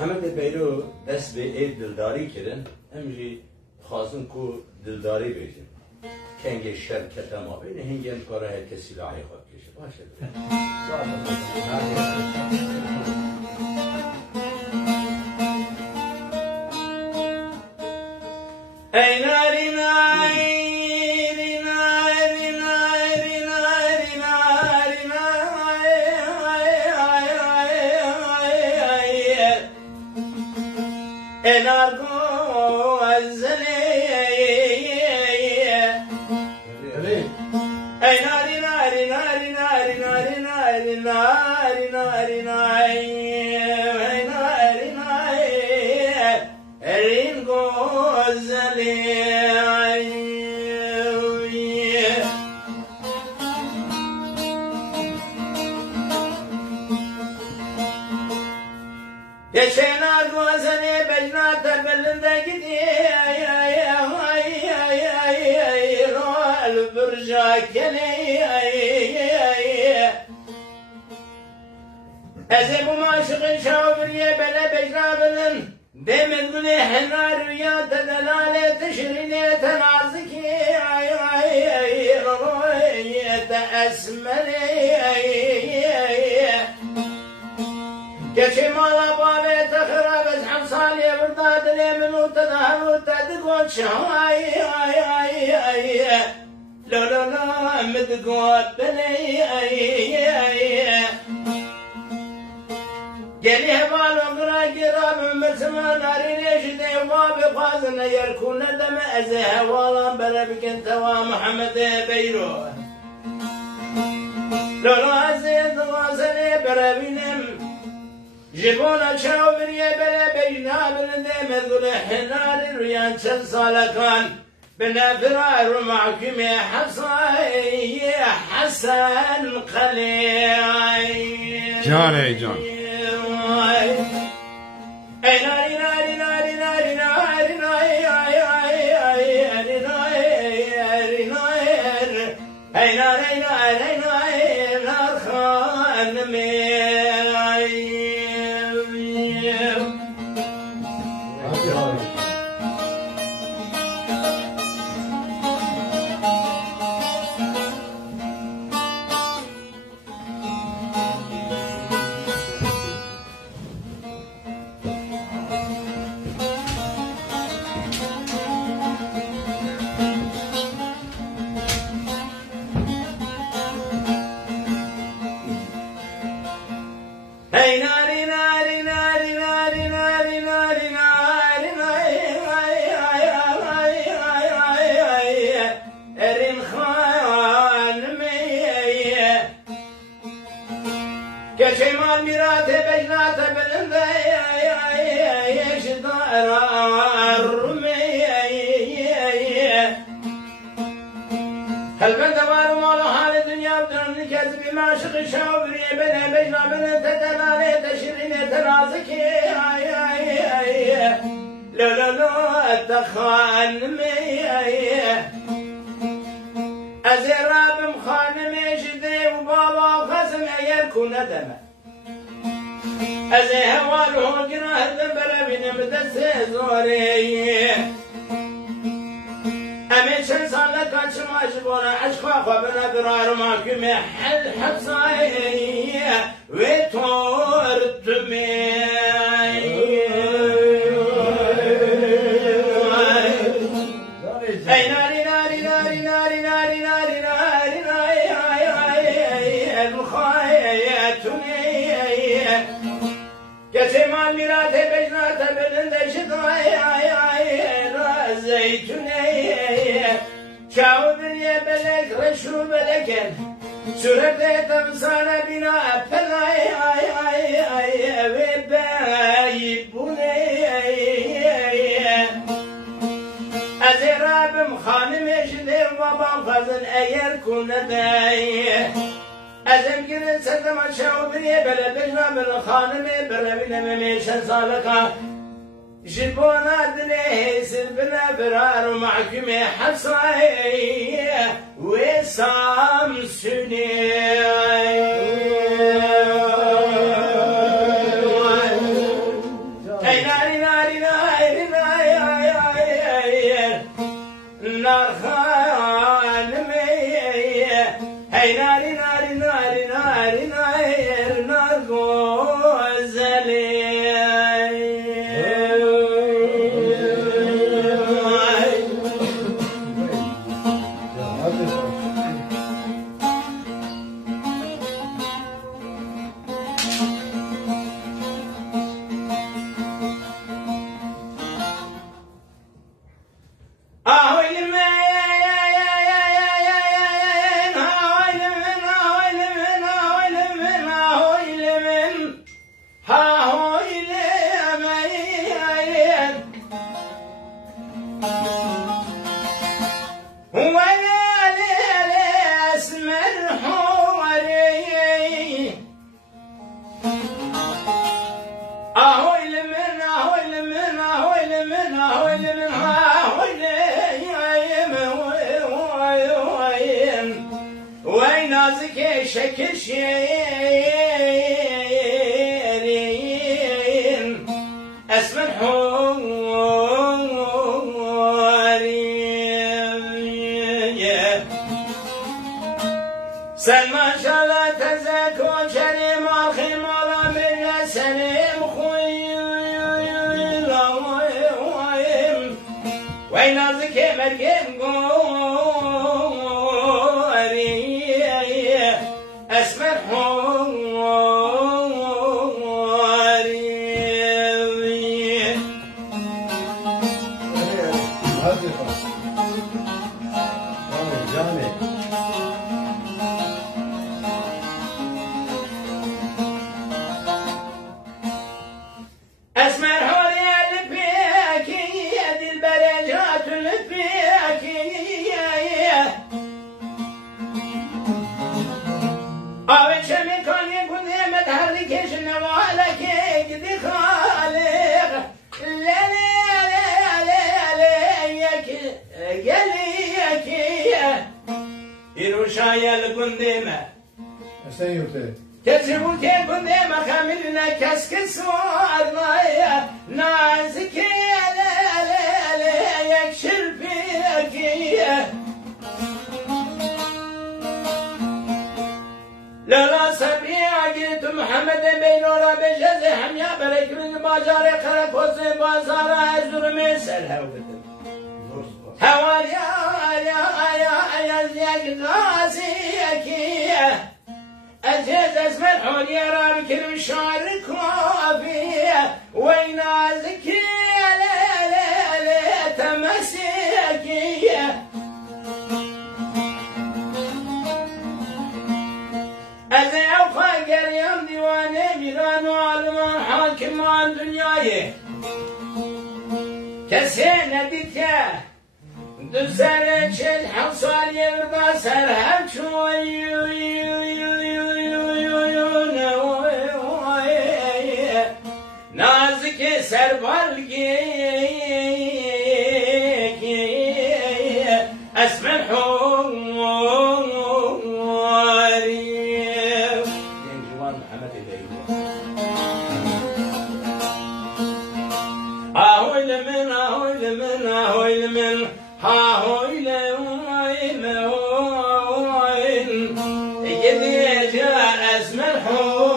محمد بیرو دست به اید دلداری کردن امجی خواستن که دلداری بیشن کنگه شرکت ما بین هنگین کاره هر کسی لاحی خود کشه باشه ای ناری ناری ازبو ماشق شاوريه بلا بجرابن دمن من هنار ويا دلاله تشرينه تنازكي اي رويه تاسمري كشي مالا بابي تخرب اسحب صالي برداد لي منو تدهر وتدقوت شهاي لا لا لا مدقوت بني گلی هوال وقرا گرام مسلمان نارینه شده و بخوازن یرکون دم از هوالان برا بکن توا محمد بیرو لولو از دوازنه برا بینم جبونا چاو بریه برا بینا بلنده مذول حنال رویان چند سالکان بنافرار محکم حسن قلیعی جانه جان از هوال هو جناه دبر بين مدس زوري امين شن صلك ما شبونا عشقا خبنا قرار ما كم حل حصاي وتورت مي اي ناري ناري ناري ناري ناري ناري ناري كتمان ميراته بجناته بلنده شطاي زيتوني شاو بنيه بلك رشو بلكن سورته تمسانه بنا أبلاي وبايبوني أزرابم خانم يشدر بابا فزن أير كونداي ازم گیرن سرم شاو بنیه بله بجنا من خانم بله بینم میشن سالکا جبونا دنیه سلبنا برار و محکم حصای و سامسونی كشيرين اسم الحوري سلمى شالا تزكو شريم الخمار من سليم خويل وين ازكي مركب قوري اسم شايل قندمة تجربوا كيف قندمة خملنا كسك سوارنا نازك لا يكشر فيك لا سبيع قلت محمد بين ورا بجزي هم يا بريك من باجار خلق وزي بازار ازر مسل هوالي يا زيك غازيك أجهز اسم الحوري رابك المشارك وفيه وين ازكي لا تمسكي أزي أوفاقر يوم ديواني ميلان وعلمان حاكم عن دنياي كسين نديتك دسرج الحصان يرضى سرهم شوي نازك سربالقي اسم الحوري جوان محمد اهويل من هاويل يدي جاء اسم الحوري